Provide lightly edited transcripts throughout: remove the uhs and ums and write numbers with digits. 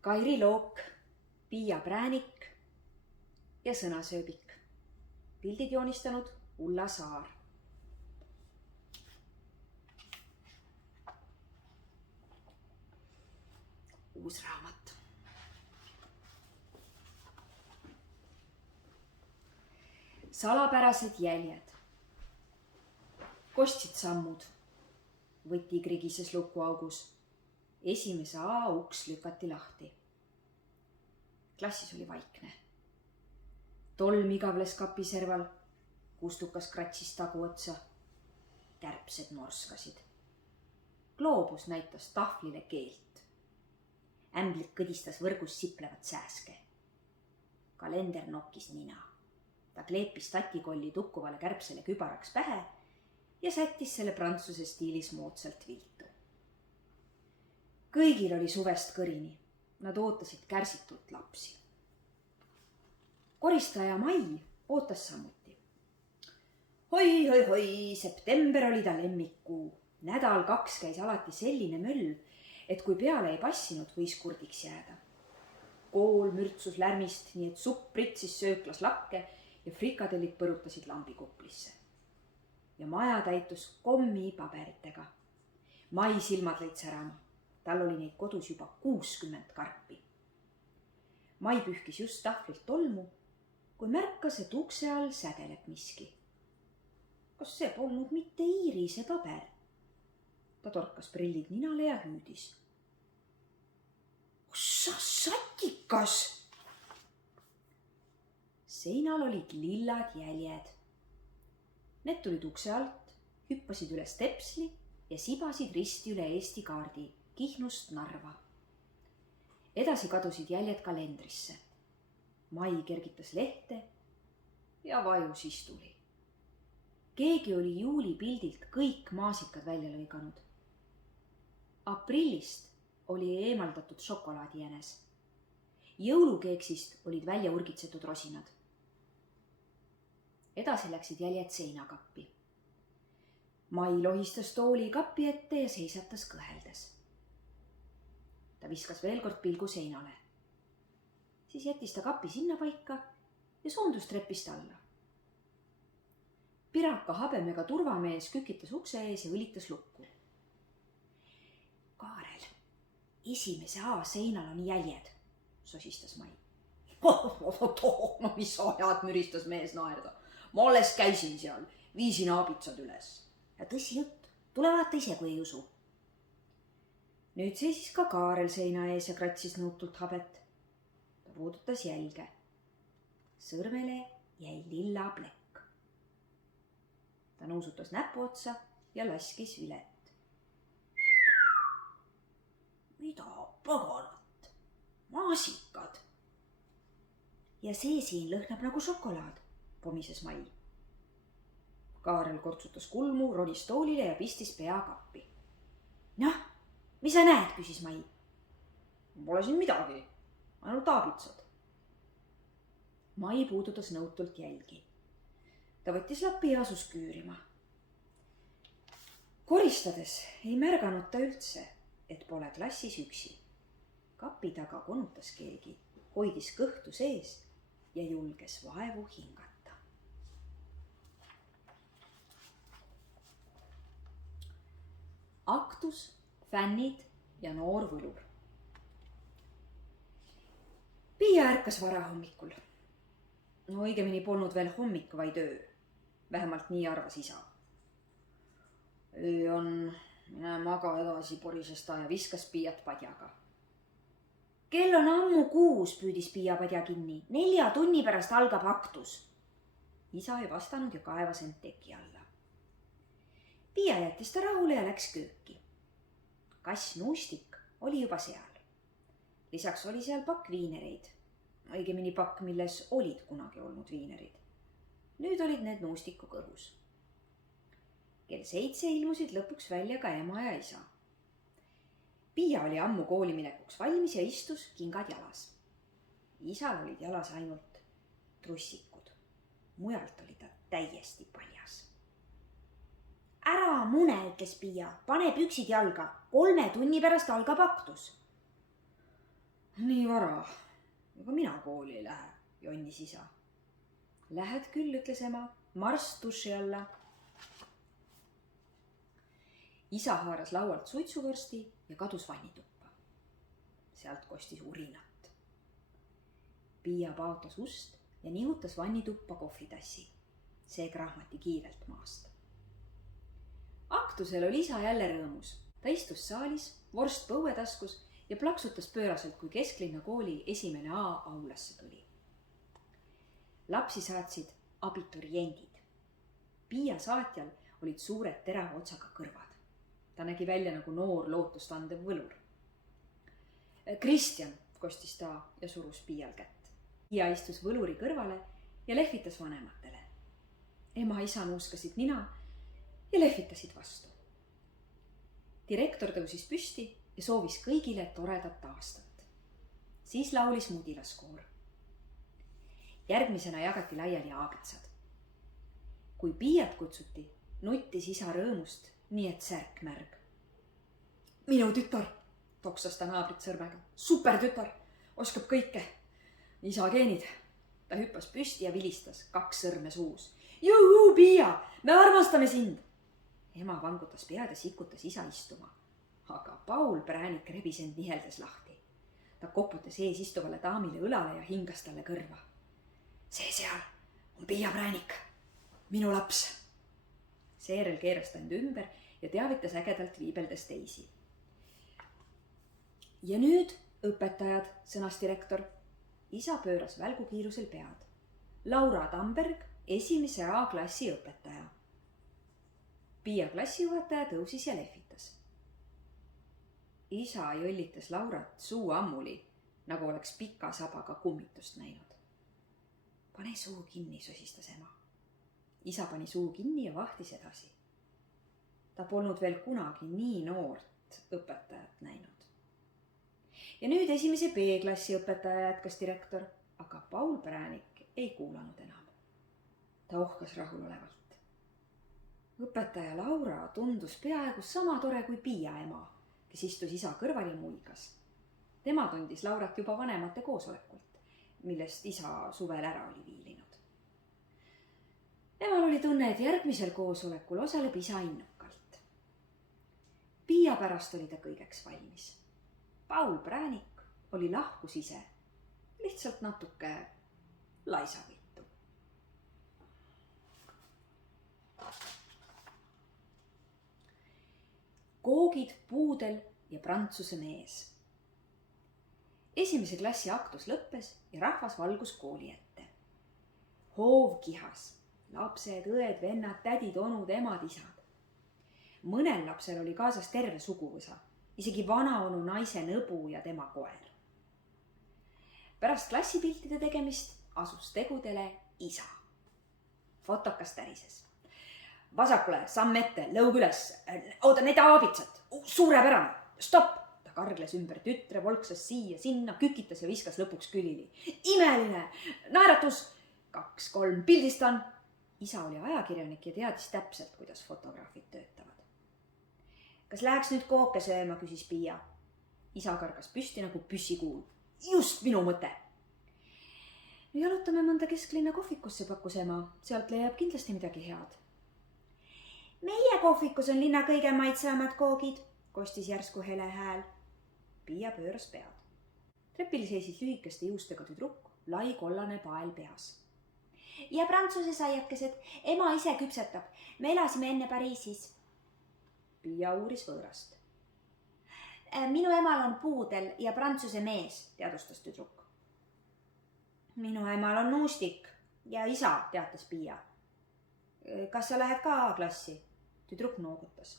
Kairi Look, Piia Präänik ja Sõnasööbik. Pildid joonistanud Ulla Saar. Uus raamat. Salapärased jäljed. Kostsid sammud. Võti krigises lukuaugus. Esimese A uks lükati lahti. Klassis oli vaikne. Tolm igavles kapi serval. Kustukas kratsis taguotsa. Kärbsed norskasid. Gloobus näitas tahvlile keelt. Ämblik kõdistas võrgus siplevat sääske. Kalender nokkis nina. Ta kleepis tatikolli tukkuvale kärbsele kübaraks pähe ja sättis selle prantsuse stiilis moodsalt viltu. Kõigil oli suvest kõrini. Nad ootasid kärsitult lapsi. Koristaja Mai ootas samuti. Hoi, september oli ta lemmikkuu. Nädal 2 käis alati selline möll, et kui peale ei passinud, võis kurdiks jääda. Kool mürtsus lärmist, nii et supp pritsis sööklas lakke ja frikadellid põrutasid lambikuplisse. Ja maja täitus kommi paberitega. Mai silmad lõid särama. Tal oli neid kodus juba 60 karpi. Mai pühkis just tahvlilt tolmu, kui märkas, et ukse all sägeleb miski. Kas see polnud mitte Iirise paber? Ta torkas prillid ninale ja hüüdis. Ossa satikas! Seinal olid lillad jäljed. Need tulid ukse alt, hüppasid üle stepsli ja sibasid risti üle Eesti kaardi Kihnust Narva. Edasi kadusid jäljed kalendrisse. Mai kergitas lehte ja vajus istuli. Keegi oli juulipildilt kõik maasikad välja lõiganud. Aprillist oli eemaldatud šokolaadijänes. Jõulukeeksist olid välja urgitsetud rosinad. Edasi läksid jäljed seinakappi. Mai lohistas tooli kapi ette ja seisatas kõheldes. Ta viskas veel kord pilgu seinale. Siis jättis ta kapi sinna paika ja soondus trepist alla. Piraka habemega turvamees kükitas ukse ees ja õlitas lukku. Kaarel, esimese A seinal on jäljed, sosistas Mai. No mis sa ajad, müristas mees naerda. Ma alles käisin seal, viisin aabitsad üles. Ja tõsi jutt, tule vaata ise, kui ei usu. Nüüd seisis ka Kaarel seina ees ja kratsis nutult habet. Ta puudutas jälge. Sõrmele jäi lilla plekk. Ta nuusutas näpu otsa ja laskis vilet. Mida paganat? Maasikad. Ja see siin lõhnab nagu šokolaad, pomises Mai. Kaarel kortsutas kulmu, ronis toolile ja pistis pea kappi. Noh, mis sa näed, küsis Mai. Pole siin midagi, ainult aabitsad. Mai puudutas nõutult jälgi. Ta võttis lapi ja asus küürima. Koristades ei märganud ta üldse, et pole klassis üksi. Kapi taga konutas keegi, hoidis kõhtu sees ja julges vaevu hingata. Aktus, fännid ja noor võlur. Piia ärkas varahommikul. No õigemini polnud veel hommik, vaid öö. Vähemalt nii arvas isa. Öö on, mine maga edasi, porises ta ja viskas Piiat padjaga. Kell on ammu 6, püüdis Piia padja kinni. 4 tunni pärast algab aktus. Isa ei vastanud ja kaevas end teki alla. Piia jättis ta rahule ja läks kööki. Kass Nuustik oli juba seal. Lisaks oli seal pakk viinereid. Õigemini pakk, milles olid kunagi olnud viinerid. Nüüd olid need Nuustiku kõhus. Kell 7 ilmusid lõpuks välja ka ema ja isa. Piia oli ammu kooli minekuks valmis ja istus kingad jalas. Isal olid jalas ainult trussikud. Mujalt oli ta täiesti paljas. Ära mune, ütles Piia, pane püksid jalga. 3 tunni pärast algab aktus. Nii vara. Ega mina kooli ei lähe, jonnis isa. Lähed küll, ütles ema. Marss duši alla. Isa haaras laualt suitsuvõrsti ja kadus vannituppa. Sealt kostis urinat. Piia paotas ust ja nihutas vannituppa kohvitassi. See krahmati kiirelt maast. Aktusel oli isa jälle rõõmus. Ta istus saalis, vorst põuetaskus ja plaksutas pööraselt, kui kesklinna kooli esimene A aulasse tuli. Lapsi saatsid abituriendid. Piia saatjal olid suured terava otsaga kõrvad. Ta nägi välja nagu noor lootustandev võlur. Kristjan, kostis ta ja surus Piial kätt. Piia istus võluri kõrvale ja lehvitas vanematele. Ema isa nuuskasid nina ja lehvitasid vastu. Direktor tõusis püsti ja soovis kõigile toredat aastat. Siis laulis mudilaskoor. Järgmisena jagati laiali aabitsad. Kui Piiat kutsuti, nuttis isa rõõmust, nii et särk märg. Minu tütar, toksas ta naabrit sõrmega. Super tütar, oskab kõike. Isa geenid. Ta hüppas püsti ja vilistas 2 sõrme suus. Juhu, Piia, me armastame sind. Ema vangutas pead ja sikutas isa istuma. Aga Paul Präänik rebis end niheldes lahti. Ta koputas ees istuvale daamile õlale ja hingas talle kõrva. See seal on Piia Präänik, minu laps. Seejärel keeras ta end ümber ja teavitas ägedalt viibeldes teisi. Ja nüüd õpetajad, sõnas direktor. Isa pööras välgukiirusel pead. Laura Tamberg, 1. A-klassi õpetaja. Piia klassijuhataja tõusis ja lehvitas. Isa jõllitas Laurat suu ammuli, nagu oleks pika sabaga kummitust näinud. Pane suu kinni, sosistas ema. Isa pani suu kinni ja vahtis edasi. Ta polnud veel kunagi nii noort õpetajat näinud. Ja nüüd 1. B-klassi õpetaja, jätkas direktor, aga Paul Präänik ei kuulanud enam. Ta ohkas rahulolevalt. Õpetaja Laura tundus peaaegu sama tore kui Piia ema, kes istus isa kõrval ja muigas. Tema tundis Laurat juba vanemate koosolekult, millest isa suvel ära oli viilinud. Emal oli tunne, et järgmisel koosolekul osaleb isa innukalt. Piia pärast oli ta kõigeks valmis. Paul Präänik oli lahkus ise, lihtsalt natuke laisavittu. Koogid, puudel ja prantsuse mees. 1. klassi aktus lõppes ja rahvas valgus kooli ette. Hoov kihas, lapsed, õed, vennad, tädid, onud, emad, isad. Mõnel lapsel oli kaasas terve suguvõsa. Isegi vanaonu naise nõbu ja tema koer. Pärast klassipiltide tegemist asus tegudele isa. Fotokas tärises. Vasakule, samm ette, lõug üles. Oota, need aabitsad. Suurepärane. Stopp! Ta kargles ümber tütre, volksas siia, sinna, kükitas ja viskas lõpuks külili. Imeline! Naeratus! 2, 3, pildistan! Isa oli ajakirjanik ja teadis täpselt, kuidas fotograafid töötavad. Kas läheks nüüd kooke sööma, küsis Piia. Isa kargas püsti nagu püssikuul. Just minu mõte. Jalutame mõnda kesklinna kohvikusse, pakkus ema. Sealt leiab kindlasti midagi head. Meie kohvikus on linna kõige maitsevamad koogid, kostis järsku hele hääl. Piia pööras pead. Trepil seisis lühikeste juustega tüdruk, lai kollane pael peas. Ja prantsuse saiakesed, ema ise küpsetab. Me elasime enne Pariisis. Piia uuris võõrast. Minu emal on puudel ja prantsuse mees, teadustas tüdruk. Minu emal on nuustik ja isa, teatas Piia. Kas sa lähed ka A-klassi? Tüdruk noogutas.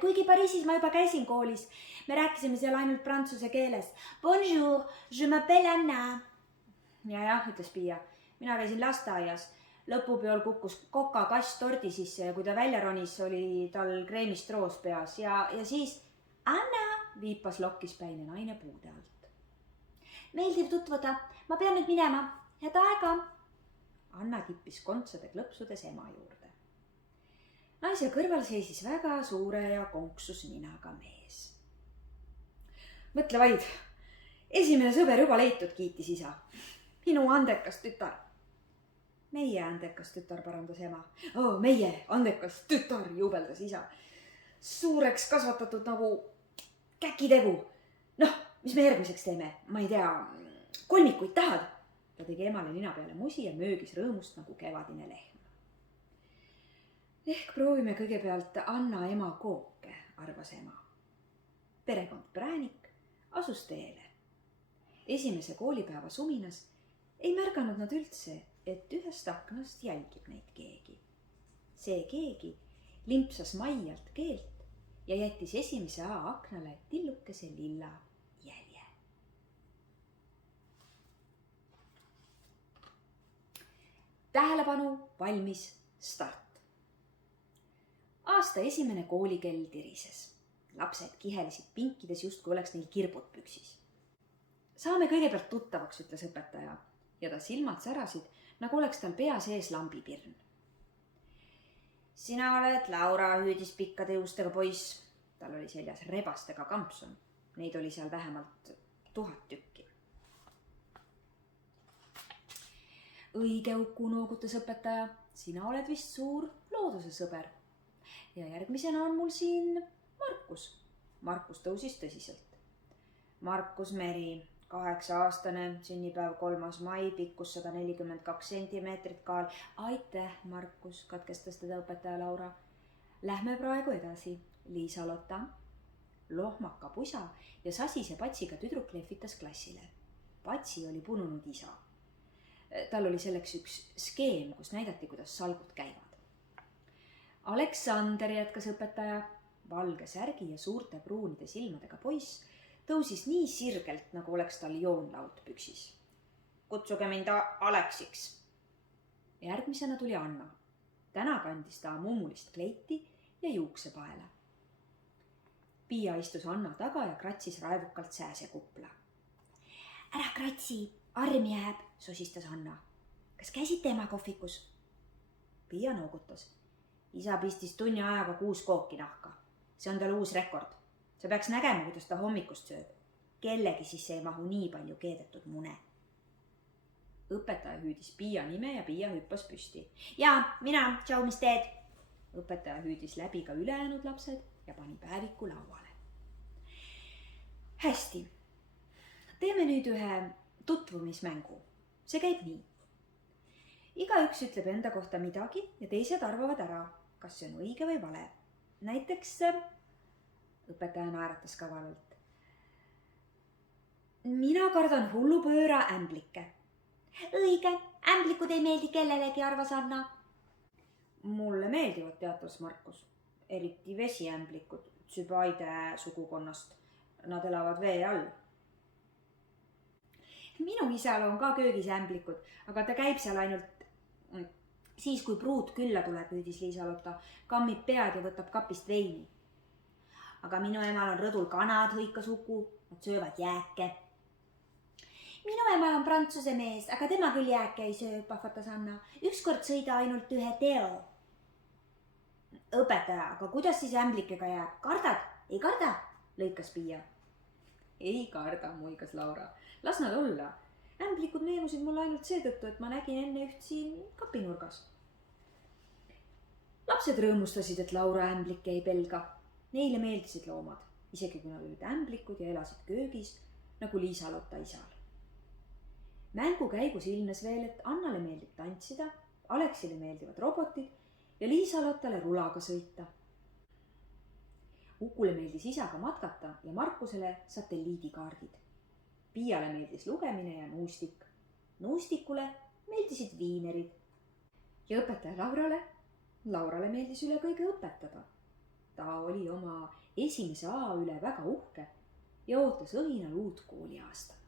Kuigi Pariisis ma juba käisin koolis, me rääkisime seal ainult prantsuse keeles. Bonjour, je m'appelle Anna. Ja, ütles Piia. Mina käisin lasteaias. Lõpupeol kukkus koka kass tordi sisse ja kui ta välja ronis, oli tal kreemist roos peas ja siis Anna viipas lokkispäine naine puude alt. Meeldiv tutvuda, ma pean nüüd minema, head aega. Anna tippis kontsade klõpsudes ema juurde. Naise kõrval seisis väga suure ja konksus ninaga mees. Mõtle vaid, esimene sõber juba leitud, kiitis isa. Minu andekas tütar. Meie andekas tütar, parandas ema. Meie andekas tütar, jubeldas isa. Suureks kasvatatud nagu käkitegu. Noh, mis me järgmiseks teeme? Ma ei tea, kolmikuid tahad? Ta tegi emale nina peale musi ja möögis rõõmust nagu kevadine lehm. Ehk proovime kõigepealt Anna ema kooke, arvas ema. Perekond Präänik asus teele. Esimese koolipäeva suminas ei märganud nad üldse, et ühest aknast jälgib neid keegi. See keegi limpsas maialt keelt ja jättis esimese A aknale tillukese lilla jälje. Tähelepanu, valmis, start. Aasta esimene koolikell tirises. Lapsed kihelisid pinkides justkui oleks neil kirbud püksis. Saame kõigepealt tuttavaks, ütles õpetaja ja ta silmad särasid, nagu oleks tal pea sees lambipirn. Sina oled Laura, hüüdis pikkade juustega poiss. Tal oli seljas rebastega kampsun. Neid oli seal vähemalt 1000 tükki. Õige, Uku, noogutas õpetaja. Sina oled vist suur looduse sõber. Ja järgmisena on mul siin Markus. Markus tõusis tõsiselt. Markus Meri, 8-aastane, sünnipäev 3. mai, pikkus 142 sentimeetrit, kaal. Aitäh, Markus, katkestas teda õpetaja Laura. Lähme praegu edasi. Liisa-Lotta, lohmaka pusa ja sasise patsiga tüdruk lehvitas klassile. Patsi oli pununud isa. Tal oli selleks üks skeem, kus näidati, kuidas salgud käivad. Aleksander, jätkas õpetaja. Valge särgi ja suurte pruunide silmadega poiss tõusis nii sirgelt, nagu oleks tal joonlaud püksis. Kutsuge mind Aleksiks. Järgmisena tuli Anna. Täna kandis ta mummulist kleiti ja juuksepaela. Piia istus Anna taga ja kratsis raevukalt sääsekupla. Ära kratsi, arm jääb, sosistas Anna. Kas käisite ema kohvikus? Piia noogutas. Isa pistis tunni ajaga 6 kooki nahka. See on tal uus rekord. Sa peaks nägema, kuidas ta hommikust sööb. Kellegi sisse ei mahu nii palju keedetud mune. Õpetaja hüüdis Piia nime ja Piia hüppas püsti. Jaa, mina, tšau, mis teed? Õpetaja hüüdis läbi ka ülejäänud lapsed ja pani päeviku lauale. Hästi. Teeme nüüd ühe tutvumismängu. See käib nii. Igaüks ütleb enda kohta midagi ja teised arvavad ära, kas see on õige või vale. Näiteks õpetaja naeratas kavalalt. Mina kardan hullupööra ämblikke. Õige, ämblikud ei meeldi kellelegi, arvas Anna. Mulle meeldivad, teatas Markus. Eriti vesiämblikud, tsübaide sugukonnast. Nad elavad vee all. Minu isal on ka köögis ämblikud, aga ta käib seal ainult siis, kui pruut külla tuleb, hüüdis Liisa-Lotta, kammib pead ja võtab kapist veini. Aga minu emal on rõdul kanad, hõikas Uku, nad söövad jääke. Minu emal on prantsuse mees, aga tema küll jääke ei söö, pahvatas Anna. Ükskord sõida ainult ühe teo. Õpetaja, aga kuidas siis ämblikega jääb? Kardad? Ei karda? Lõikas Piia. Ei karda, muigas Laura. Las nad olla. Ämblikud meenusid mulle ainult seetõttu, et ma nägin enne üht siin kapinurgas. Lapsed rõõmustasid, et Laura ämblikke ei pelga. Neile meeldisid loomad, isegi kui nad olid ämblikud ja elasid köögis, nagu Liisa-Lotta isal. Mängu käigus ilmnes veel, et Annale meeldib tantsida, Aleksile meeldivad robotid ja Liisa-Lottale rulaga sõita. Ukule meeldis isaga matkata ja Markusele satelliidikaardid. Piiale meeldis lugemine ja nuustik. Nuustikule meeldisid viinerid. Ja õpetaja Laurale meeldis üle kõige õpetada. Ta oli oma esimese A üle väga uhke ja ootas õhinal uut kooliaastat.